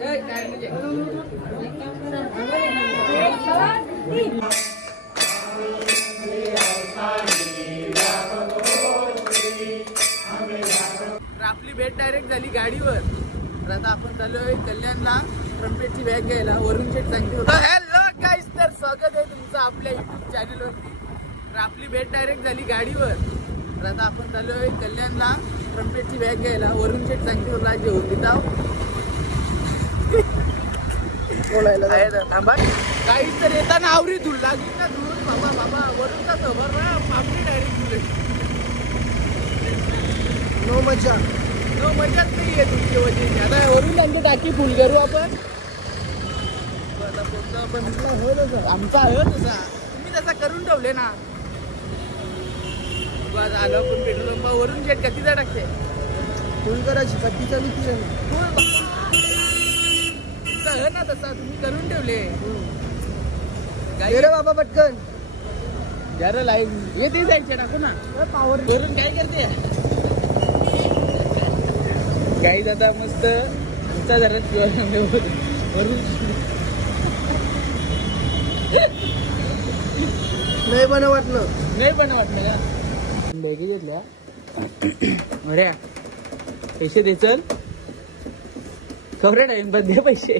आपली भेट डायरेक्ट झाली गाडीवर. तर आता आपण चाललोय कल्याणला ट्रम्पेटची बॅग घ्यायला. वरून शेट सांगते होता हॅलो गाईस, तर स्वागत आहे तुमचं आपल्या युट्यूब चॅनलवरती. तर आपली भेट डायरेक्ट झाली गाडीवर. तर आता आपण चाललोय कल्याणला ट्रम्पेटची बॅग घ्यायला. वरून शेट सांगते होता जेवून देताव थांबा. काही तर येताना आवरी धूळ लागली ना, धूळ बाबा बाबा वरूनचा खबर ना आपली डायरेक्ट धुळे. नो मजाच नाही आहे तुमची वजह. आता वरून त्यांची टाकी फुल करू आपण. आमचा आहे तसा, तुम्ही तसा करून ठेवले ना. बस आलो आपण पेट्रोल पंपा. वरून शेट कितीचा टाकते फुल करायची कतीचा आहे ना तसा तुम्ही करून ठेवले. काय रे बाबा पटकन जरा लाईन येते जायचे टाकू ना. पावर करून काय करते काही दादा मस्त तुमचा जरा वरून नाही बन वाटलं का बॅगी घेतल्या. अरे पैसे दे चल खबरे टाइम पण दे पैसे.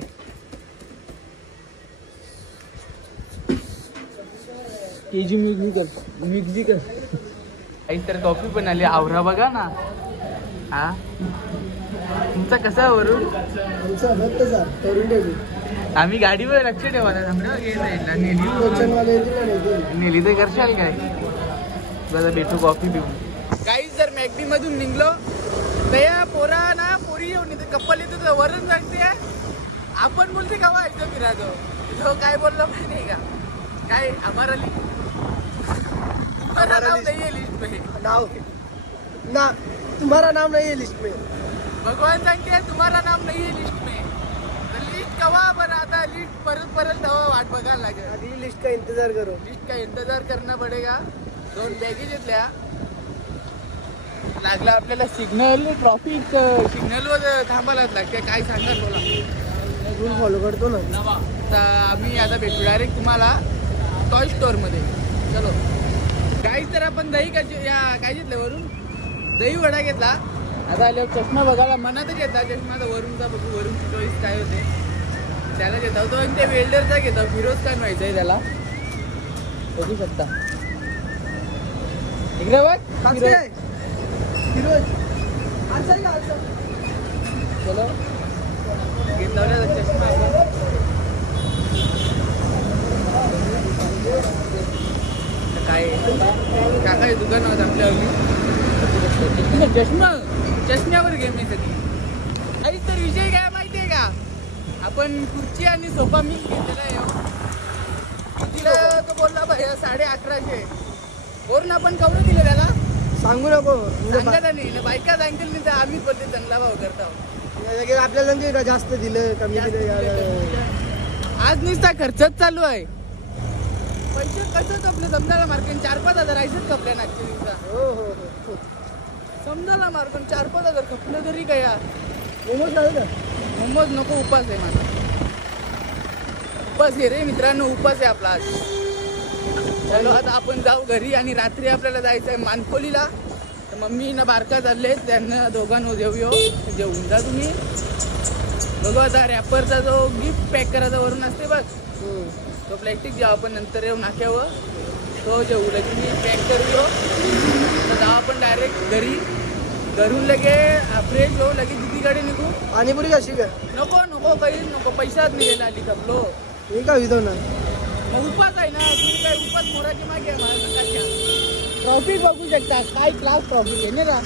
केजी मिक्स कर काहीतरी कॉफी पण आली. आवरा बघा ना. हा तुमचा कसा वरून आम्ही गाडीवर लक्ष ठेवा. नेली तर करशाल काय. बघा भेटू कॉफी पिऊ. काहीच जर मॅगडी मधून निघलो तया पोरा ना पोरी येऊन येते कप्पल येतो वरून सांगते. आपण बोलते का व्हायचं फिरायचो तो काय बोललो माहिती नाही का. काय हमारा नाव नहीं है लिस्ट में. नाव ना तुम्हारा नाम नहीं है लिस्ट में. भगवान सांगते तुम्हारा नाम नहीं है लिस्ट में. लिस्ट कवा बरं आता लिस्ट परत वाट बघायला लागेल. आधी लिस्ट का इंतजार करना पडेगा. 2 बॅगेज घेतल्या. लागला आपल्याला सिग्नल ट्रॉफिक सिग्नलवर थांबायलाच लागते. काय सांगाल बोला. रूल फॉलो करतो ना. तर आम्ही आता भेटू डायरेक्ट तुम्हाला टॉय स्टोअर मध्ये. चलो काहीच तर आपण दही काय घेतलं वरून दही वडा घेतला. आता आले चष्मा बघायला मनातच घेतला. चष्मा वरूनचा बघू वरून चॉईस काय होते त्याला घेता होतो. आणि ते वेल्डरचा घेता फिरोज खान व्हायचं आहे त्याला. बघू शकता इकडे बघ फिरोज. चलो घेतला चष्मा आपण. काय काका दुकान होत आपल्या चष्म्यावर गेम आहे सगळी. काहीच तर विषय काय माहितीये का. आपण खुर्ची आणि सोफा मी घेतलेला आहे. तिला तो बोलला भाई 1150. वरून आपण कवडं दिलं त्याला सांगू नको सांगता नाही. बायका सांगतील नाही तर आम्हीच बोलते चांगला भाव करतो. आपल्याला जास्त दिलं कमी दिलं. आज नुसता खर्चच चालू आहे. पैसे कसं आपलं समजायला मार्केट 4-5 हजार आहेच कपड्या नागच्या दिवसा. हो समजायला मार्केट 4-5 हजार कपडे तरी काय. मोमोज लागेल का. मोमोज नको उपास आहे माझा. उपास आहे रे मित्रांनो. उपास आहे आपला आज. चलो आता आपण जाऊ घरी. आणि रात्री आपल्याला जायचं आहे मानकोलीला. तर मम्मी ना बारका चालले त्यांना दोघांना जेवून जा तुम्ही. बघू आता रॅपरचा जो गिफ्ट पॅक करायचा वरून असते बघ तो प्लॅस्टिक जाऊ आपण नंतर येऊ नाक्यावर. तो जेवू लगे मी पॅक करू येऊ. तर जाऊ आपण डायरेक्ट घरी. घरून लगे फ्रेश होऊ लगे दिदीकडे निघू. पाणीपुरी कशी काय. नको काही नको. पैसाच नाही गेला आली कपलो मी का विधव ना. मग उपास आहे ना तुम्ही काय उपास मोराची मागे मला सकाळच्या. ट्रॉफिक बघू शकता काय क्लास ट्रॉफिक आहे ना का.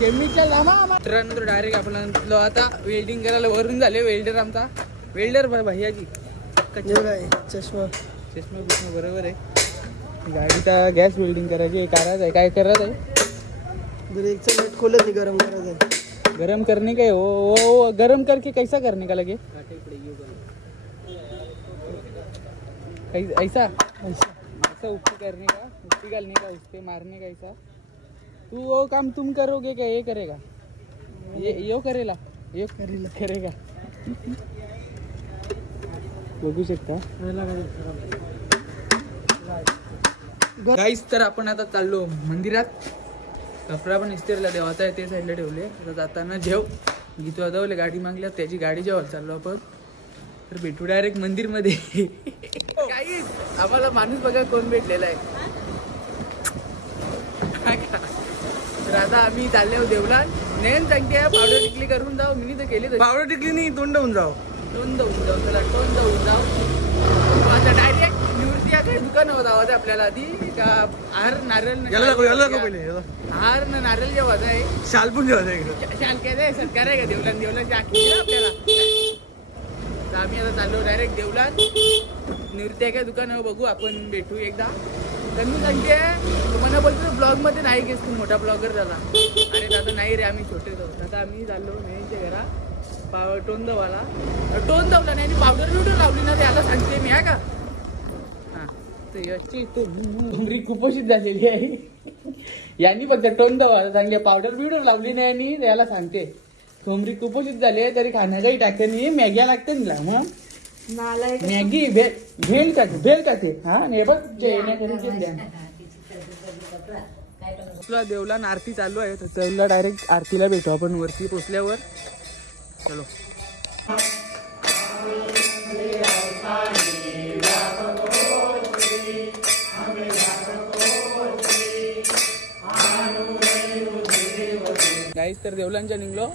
केमिकल मित्रांनो डायरेक्ट आपण आता वेल्डिंग करायला वरून झाले. वेल्डर आमचा वेल्डर भैयाजी चष्मा बरोबर आहे. गाडीचा गॅस वेल्डिंग करायची करायचं आहे. काय करायचं आहे ब्रेकचं नेट खोलत नाही. गरम करायचं आहे. गरम करने का वो गरम करके कैसा करने का लगे ऐसा उपी करने का उपी डालने का उसपे मारने का ऐसा. तू वो काम तुम करोगे क्या ये करेगा ये करेगा बघू शकता गाईस. तर आपण आता चाललो मंदिरात. कपडा पण इस्त्रीला देवाचा आहे ते साईडला ठेवले. आता जाताना जेव गीतू वाजवले गाडी मागल्या त्याची गाडी जेव्हा चाललो आपण. तर भेटू डायरेक्ट मंदिर मध्ये. गाईस आम्हाला माणूस बघा कोण भेटलेला आहे. तर आता आम्ही चालले देवला. नेन सांगते पावडर टिकली करून जाऊ. मी तर केली पावडर टिकली नाही तोंड होऊन जाऊ. टोंद होऊन जाऊ. त्याला टोंद होऊन जाऊ. आता डायरेक्ट निवृत्ती काही दुकान होत आवाज आपल्याला आधी का हार नारळ हार नारळ जेव्हा आहे शाल पण जेव्हा शाल काय सरकार आहे का देवला देवला आपल्याला. तर आम्ही आता चाललो डायरेक्ट देवला. निवृत्ती काय दुकान बघू आपण भेटू एकदा. तर मी सांगते तुम्हाला बोलतो ब्लॉग मध्ये नाही गेस तू मोठा ब्लॉगर झाला. अरे दादा नाही रे आम्ही छोटे जाऊ. आता आम्ही चाललो नेहमीच्या घरा टोन दवाला. टोन दवला नाही आणि पावडर बिवडर लावली ना त्याला सांगते मी आहे का. हा तर याची तुमरी कुपोषित झालेली आहे. यांनी फक्त टोन दवा सांगले पावडर बिवडर लावली नाही आणि त्याला सांगते कोंबडी कुपोषित झाली तरी खाणं काही टाकते नाही. मॅग्या लागते ना मग मॅगी भेल टाके. हा हे बघ तुला देवला आरती चालू आहे. तर चला डायरेक्ट आरतीला भेटू आपण वरती पोचल्यावर. चलो गाईस. तर देवलांच्या निघलो.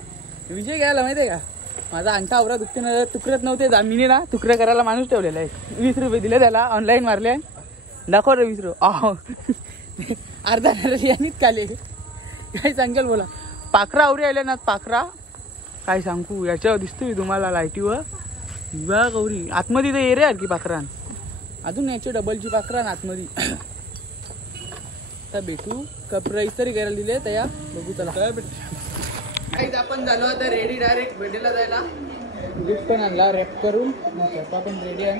विजय घ्यायला माहितीये का माझा अंगठा आवरा दुखते तुकरत नव्हते. जामिनी ना तुकरं करायला माणूस ठेवलेला आहे. 20 रुपये दिले त्याला ऑनलाईन मारले. दाखव रे 20 रुपये. अर्धा नारळ यांनीच खाले. काय सांगेल बोला. पाखरा आवरी आले ना पाखरा काय सांगू. याच्यावर दिसतोय तुम्हाला लाईटीवर बघ गौरी आतमध्ये तर ये रे की पाखरान. अजून याची डबलची पाखरान आतमध्ये. तर भेटू कपडा इस्त्री करायला दिले तया बघू. चला काहीच आपण झालो आता रेडी डायरेक्ट भेटीला जायला. गिफ्ट पण आणला रॅप करून. स्वतः पण रेडी आहे.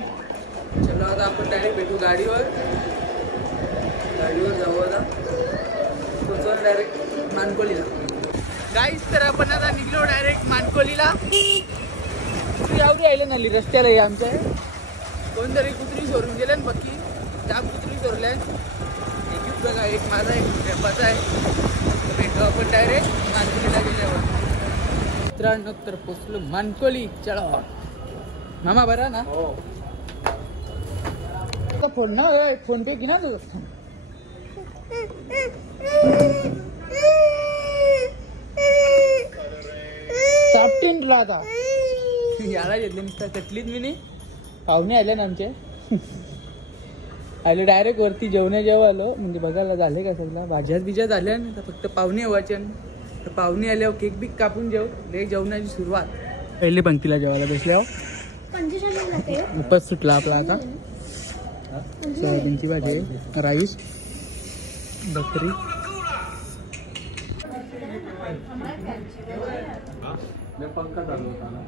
चलो आता आपण डायरेक्ट भेटू गाडीवर जाऊ. आता पोचवलं डायरेक्ट मानकोलीला. गाईस तर आपण आता निघलो डायरेक्ट मानकोलीला. कुत्री आवरी आले ना रस्त्याला हे आमच्या. कोणतरी कुत्री सोडून गेले ना पक्की. जाम कुत्री सोडल्या. एक बघा एक माझा एक रेपाचा आहे. भेटू आपण डायरेक्ट मानकोलीला गेल्यावर. मित्रांनो तर पोचलो मानकोली. चला मामा बरा ना. फोन ना फोन पे की ना तू चापटीन आता याला घेतले नुसता कटलीत मी नाही. पाहुणे आले ना आमचे. आले डायरेक्ट वरती जेव्हा आलो. म्हणजे बघायला झाले का सगळं भाज्यात बिज्या झाल्या ना. फक्त पाहुणे व्हायचे. तर पाहुणे आल्यावर केक बिक कापून जेवणाची सुरुवात. पहिली पंक्तीला जेवायला बसल्यावर उपस सुटला आपला आता. सोयाबीनची भाजी राईस बकरी. पंखा चालू होता ना.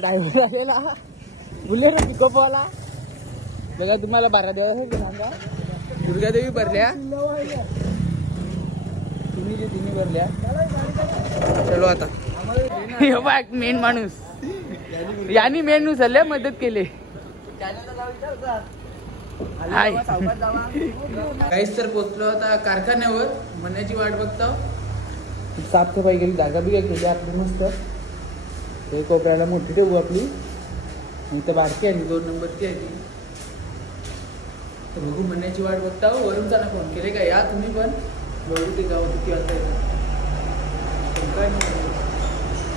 ड्रायव्हर आलेला बुलेट पिकअप वाला बघा तुम्हाला 12 दिवस सांगा. दुर्गादेवी भरल्या तिन्ही भरल्या. चलो आता मेन माणूस यांनी मेन उचलल्या मदत केली. काहीच तर पोचलो आता कारखान्यावर म्हणण्याची वाट बघतो. साफसफाई केली, जागा बिगा केली आपली मस्त. हे कोपऱ्याला मोठी ठेवू आपली, इथं बारकी आहे 2 नंबरची आहे ती. तर बघू म्हणण्याची वाट बघता. वरून त्यांना फोन केले का या तुम्ही पण बघू ते गाव किती वाजता येतात. काय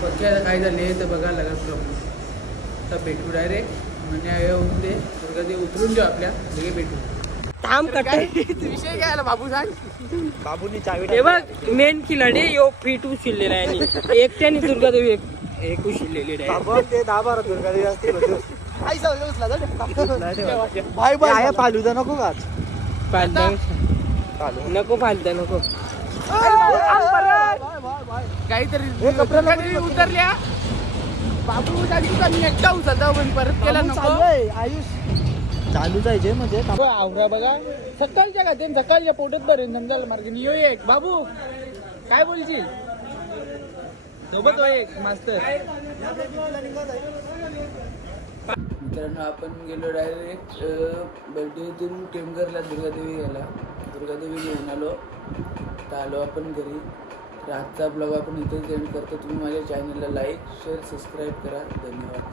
पक्की आता काय झाले तर बघायला लागत प्रॉब्लेम. तर भेटू डायरेक्ट म्हणजे येऊन ते दुर्गादेव उतरून देऊ आपल्या लगे भेटू. थांब काय विषय काय आला बाबू सांग. बाबूनी चावी हे बघ मेन खिलाडी यो फिट उशिरलेला आहे आणि एकट्याने दुर्गादेवी एक उशिरलेली आहे. ते 10-12 दुर्गादेवी असतील. बाय बाय फालुदा नको का फालदा नको, फालदा नको. काहीतरी दुर्गादेवी उतरल्या. बाबू सांगितलं मी एकटा उचलता पण परत केला नको. आयुष चालू जायचे म्हणजे आवरा बघा सकाळच्या का ते सकाळच्या पोटात बरे नंदाला मार्ग नियो एक. बाबू काय बोलशील सोबत हो एक मास्तर. मित्रांनो आपण गेलो डायरेक्ट बर्डीतून टेमघरला दुर्गादेवी गेला. दुर्गादेवी घेऊन आलो तर आलो आपण घरी. तर आजचा ब्लॉग आपण इथेच एंड करतो. तुम्ही माझ्या चॅनलला लाईक शेअर सबस्क्राईब करा. धन्यवाद.